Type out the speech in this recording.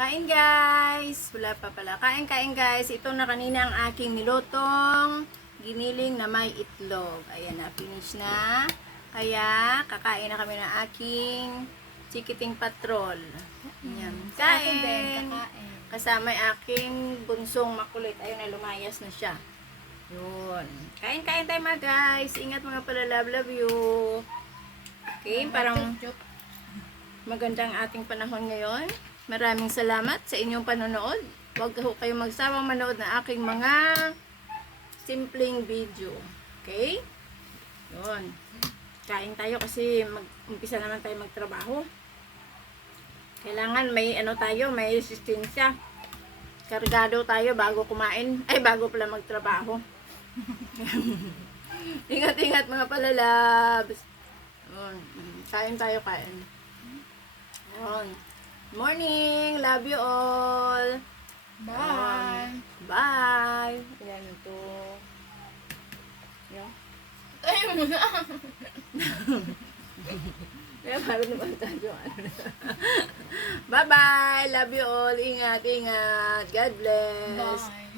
Kain guys! Wala pa pala. Kain guys. Ito na kanina ang aking nilutong giniling na may itlog. Ayan na, finish na. Kaya, kakain na kami ng aking chikiting patrol. Ayan. Kain! Kasama yung aking bunsong makulit. Ayun na, lumayas na siya. Yun. Kain tayo mga guys. Ingat mga pala, love you. Okay, parang magandang ating panahon ngayon. Maraming salamat sa inyong panonood. Huwag ho kayong magsawang manood ng aking mga simpleng video. Okay? Yun. Kain tayo kasi mag-umpisa naman tayo magtrabaho. Kailangan may tayo, may resistensya. Kargado tayo bago kumain. Ay, bago pala magtrabaho. Ingat-ingat mga palalabs. Yun. Kain tayo, kain. Yun. Morning! Love you all! Bye! Bye! Ayan ito. Yan. Tayo mo na! Kaya parang naman tayo. Bye-bye! Love you all! Ingat, ingat! God bless! Bye!